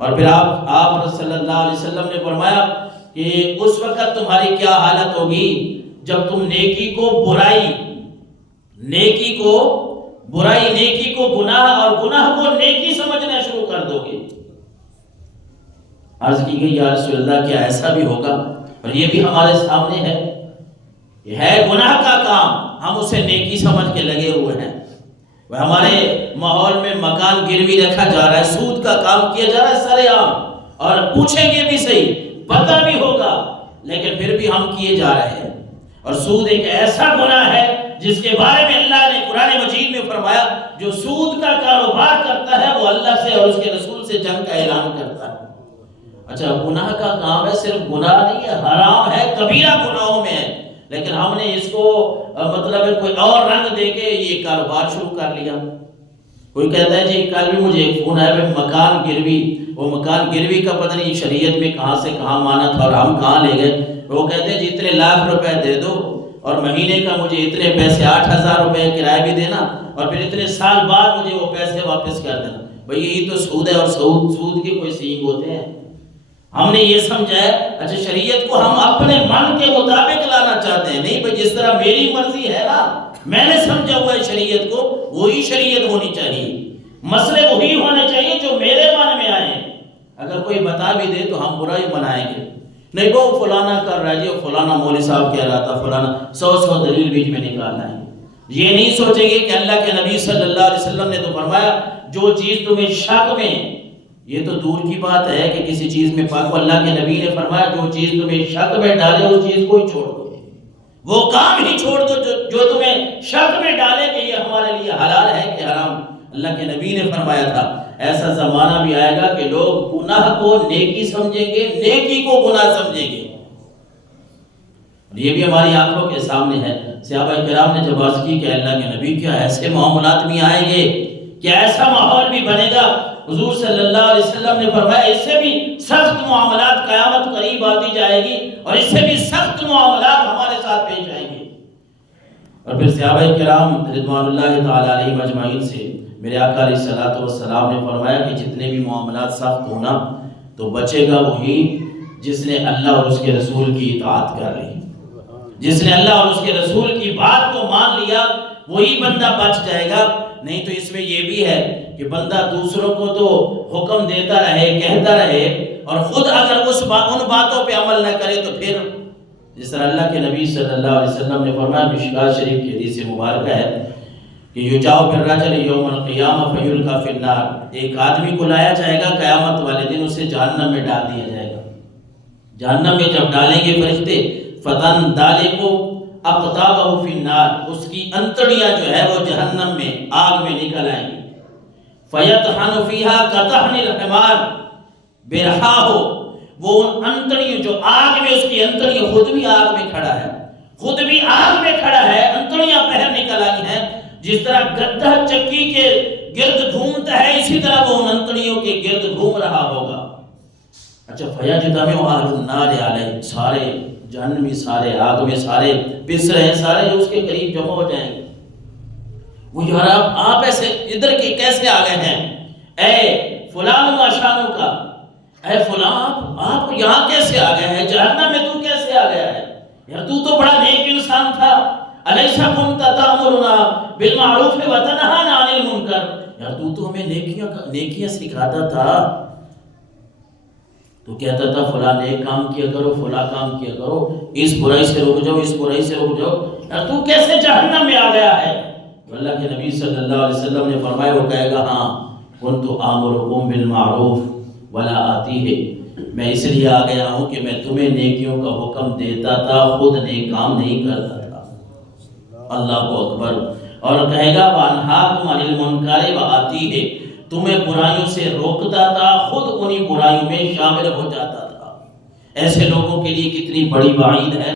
اور پھر آپ صلی اللہ علیہ وسلم نے فرمایا کہ اس وقت تمہاری کیا حالت ہوگی جب تم نیکی کو برائی، نیکی کو گناہ اور گناہ کو نیکی سمجھنا شروع کر دو گے۔ عرض کی گئی یا رسول اللہ کیا ایسا بھی ہوگا؟ اور یہ بھی ہمارے سامنے ہے، یہ ہے گناہ کا کام، ہم اسے نیکی سمجھ کے لگے ہوئے ہیں۔ وہ ہمارے ماحول میں مکان گروی رکھا جا رہا ہے، سود کا کام کیا جا رہا ہے سارے عام، اور پوچھیں گے بھی صحیح، پتہ بھی ہوگا، لیکن پھر بھی ہم کیے جا رہے ہیں۔ اور سود ایک ایسا گناہ ہے جس کے بارے میں اللہ نے قرآن مجید میں فرمایا جو سود کا کاروبار کرتا ہے وہ اللہ سے اور اس کے رسول سے جنگ کا اعلان کرتا ہے۔ اچھا گناہ کا کام ہے، صرف گناہ نہیں ہے، حرام ہے، کبیرہ گناہوں میں ہے، لیکن ہم نے اس کو مطلب ہے کوئی اور رنگ دے کے یہ کاروبار شروع کر لیا۔ کوئی کہتا ہے جی کل بھی مجھے ایک فون آیا کہ مکان گروی، وہ مکان گروی کا پتہ نہیں شریعت میں کہاں سے کہاں مانا تھا اور ہم کہاں لے گئے۔ وہ کہتے ہیں جی اتنے لاکھ روپے دے دو اور مہینے کا مجھے اتنے پیسے 8,000 روپے کرایہ بھی دینا اور پھر اتنے سال بعد مجھے وہ پیسے واپس کر دینا۔ بھئی یہی تو سود ہے، اور سود کے کوئی سینگ ہوتے ہیں؟ ہم نے یہ سمجھا ہے اچھا شریعت کو ہم اپنے من کے مطابق لانا چاہتے ہیں، نہیں بھئی جس طرح میری مرضی ہے نا، میں نے سمجھا ہوا ہے شریعت کو، وہی شریعت ہونی چاہیے، مسئلے وہی ہونے چاہیے جو میرے من میں آئے۔ اگر کوئی بتا بھی دے تو ہم برائی منائیں گے، نہیں وہ فلانا کر رہا ہے جی، فلانا مولوی صاحب کہہ رہا تھا، فلانا 100 دلیل بیچ میں نکالنا ہے۔ یہ نہیں سوچیں گے کہ اللہ کے نبی صلی اللہ علیہ وسلم نے تو فرمایا جو چیز تمہیں شک میں، یہ تو دور کی بات ہے کہ کسی چیز میں پاک، اللہ کے نبی نے فرمایا جو چیز تمہیں شک میں ڈالے اس چیز کو ہی چھوڑ دو، وہ کام ہی چھوڑ دو جو تمہیں شک میں ڈالے کہ یہ ہمارے لیے حلال ہے کہ حرام۔ اللہ کے نبی نے فرمایا تھا ایسا زمانہ بھی آئے گا کہ لوگ گناہ کو نیکی سمجھیں گے، نیکی کو گناہ سمجھیں گے۔ یہ بھی ہماری آنکھوں کے سامنے ہے۔ صحابہ کرام نے جب عرض کی کہ اللہ کے نبی کیا ایسے معاملات بھی آئیں گے، کیا ایسا ماحول بھی بنے گا؟ حضور صلی اللہ علیہ وسلم نے فرمایا اس سے بھی سخت معاملات قیامت قریب آتی جائے گی اور اس سے بھی سخت معاملات ہمارے ساتھ پیش آئیں گے۔ اور پھر صحابہ کرام رضوان اللہ تعالی علیہم اجمعین سے میرے آقا علیہ الصلوۃ والسلام نے فرمایا کہ جتنے بھی معاملات سخت ہونا تو بچے گا وہی جس نے اللہ اور اس کے رسول کی اطاعت کر لی، جس نے اللہ اور اس کے رسول کی بات کو مان لیا وہی بندہ بچ جائے گا۔ نہیں تو اس میں یہ بھی ہے کہ بندہ دوسروں کو تو حکم دیتا رہے، کہتا رہے، اور خود اگر ان باتوں پہ عمل نہ کرے تو پھر جس طرح اللہ کے نبی صلی اللہ علیہ وسلم نے فرمایا، مشکوٰۃ شریف کی حدیث مبارکہ ہے کہ یجاء بالرجل یوم القیامہ فیلقیٰ فی النار، ایک آدمی کو لایا جائے گا قیامت والے دن، اسے جہنم میں ڈال دیا جائے گا۔ جہنم میں جب ڈالیں گے فرشتے، فتن ذالک اقطابہ فی النار، اس کی انتڑیاں جو ہے وہ جہنم میں آگ میں نکل آئیں گی۔ فیطحن فیہا کطحن الحمار برحاہ، وہ ان انتڑیوں جو آگ میں، اس کی انتڑیاں خود بھی آگ میں کھڑا ہے، خود بھی آگ میں کھڑا ہے، انتڑیاں باہر نکل آئی ہیں۔ جس طرح گدھا چکی کے گرد گھومتا ہے اسی طرح وہ ان انتڑیوں کے گرد گھوم رہا ہوگا۔ اچھا فیجتمع اہل النار علیہ، سارے جہنمی سارے آگ میں سارے پس رہے ہیں، سارے اس کے قریب جمع ہو جائیں گے۔ وہ یار آپ ایسے ادھر کے کیسے آ گئے ہیں؟ اے فلان ماشانو کا، اے فلان آپ یہاں کیسے آ گئے ہیں؟ جہنم میں تو کیسے آ گیا ہے؟ یار تو بڑا نیک انسان تھا، الیس کنت تأمرنا بالمعروف وتنہانا عن المنکر، یار تو ہمیں نیکیاں سکھاتا تھا، تو کہتا تھا فلاں نیک کام کیا کرو، فلاں کام کیا کرو، اس برائی سے رک جاؤ، اس برائی سے رک جاؤ، یار تو کیسے جہنم میں آ گیا ہے؟ تو اللہ کے نبی صلی اللہ علیہ وسلم نے فرمایا، وہ کہے گا ہاں کنت آمرکم بالمعروف ولا آتیہ، میں اس لیے آ گیا ہوں کہ میں تمہیں نیکیوں کا حکم دیتا تھا، خود نیک کام نہیں کرتا تھا۔ اللہ اکبر۔ اور کہے گا وانہاکم عن المنکر وآتیہ، تمہیں برائیوں سے روکتا تھا، خود انہی برائیوں میں شامل ہو جاتا تھا۔ ایسے لوگوں کے لیے کتنی بڑی وعید ہے۔